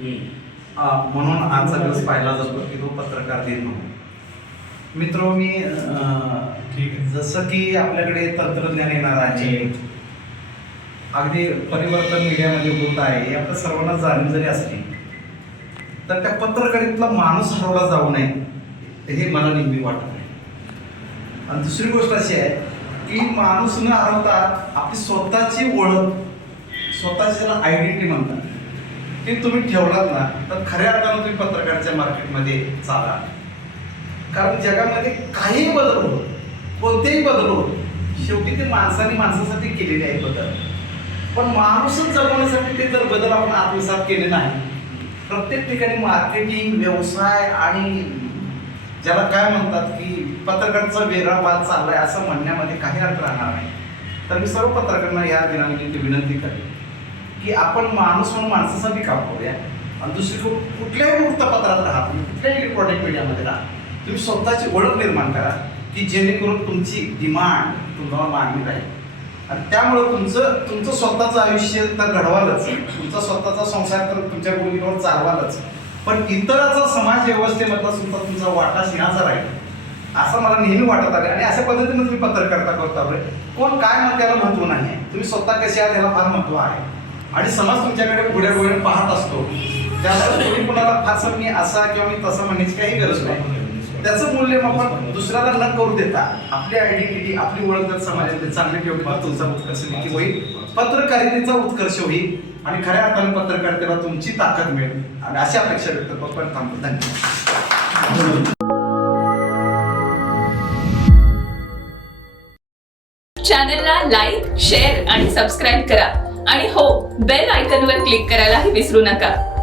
म्हणून आजचा दिवस पाहिला जातो की तो पत्रकार दिन म्हणून. मित्र मी जसं की आपल्याकडे तंत्रज्ञान येणार आहे, अगदी परिवर्तन मीडियामध्ये होत आहे हे आपल्या सर्वांना जाणीव जरी असली तर त्या पत्रकारितेतला माणूस हरवला जाऊ नये हे मला नेहमी वाटत आहे. आणि दुसरी गोष्ट अशी आहे की माणूस न हरवता आपली स्वतःची ओळख, स्वतःची ज्याला आयडेंटिटी म्हणतात ती तुम्ही ठेवलात ना तर खऱ्या अर्थानं तुम्ही पत्रकाराच्या मार्केटमध्ये चाला. कारण जगामध्ये काहीही बदल होत, कोणतेही बदल होत, शेवटी ते माणसाने माणसासाठी केलेले आहे बदल. पण माणूसच जगवण्यासाठी ते जर बदल आपण आत्मसात केले नाही, प्रत्येक ठिकाणी मार्केटिंग, व्यवसाय आणि ज्याला काय म्हणतात की पत्रकाराचा वेगळा भाग चाललाय असं म्हणण्यामध्ये काही अर्थ राहणार नाही. तर मी सर्व पत्रकारांना या दिनानिमित्त विनंती करेन की आपण माणूस म्हणून माणसासाठी काम करूया. आणि दुसरी कुठल्याही वृत्तपत्रात राहा, कुठल्याही इलेक्ट्रॉनिक मीडियामध्ये राहा, तुम्ही स्वतःची ओळख निर्माण करा की जेणेकरून तुमची डिमांड तुम्हाला मागणी राहील. आणि त्यामुळं तुमचं स्वतःचं आयुष्य तर घडवालच, तुमचा स्वतःचा संसार तर तुमच्या भूमिकेवर चालवालच, पण इतराचा समाज व्यवस्थेमधला सुद्धा तुमचा वाटा सिंहाचा राहील असं मला नेहमी वाटत आले. आणि अशा पद्धतीने तुम्ही पत्रकारिता करता आलोय. कोण काय म्हणते त्याला महत्व नाही, तुम्ही स्वतः कसे आहात याला फार महत्व आहे. आणि समाज तुमच्याकडे पुढे डोळ्याने पाहत असतो, त्यामुळे तुम्ही कुणाला फारसं मी असा किंवा मी तसं म्हणण्याची काही गरज नाही. त्याचं मूल्यमापन दुसऱ्याला न करू देता आपली आयडेंटिटी, आपली ओळख जर समाजामध्ये चांगली ठेवली तर तुमचा उत्कर्ष नक्की होईल, पत्रकारितेचा उत्कर्ष होईल आणि खऱ्या अर्थाने पत्रकारितेला तुमची ताकद मिळेल. आणि अशी अपेक्षा व्यक्त करतो आणि थांबतो. धन्यवाद. चॅनलला लाईक, शेअर आणि सबस्क्राईब करा आणि हो, बेल आयकॉनवर क्लिक करायलाही विसरू नका.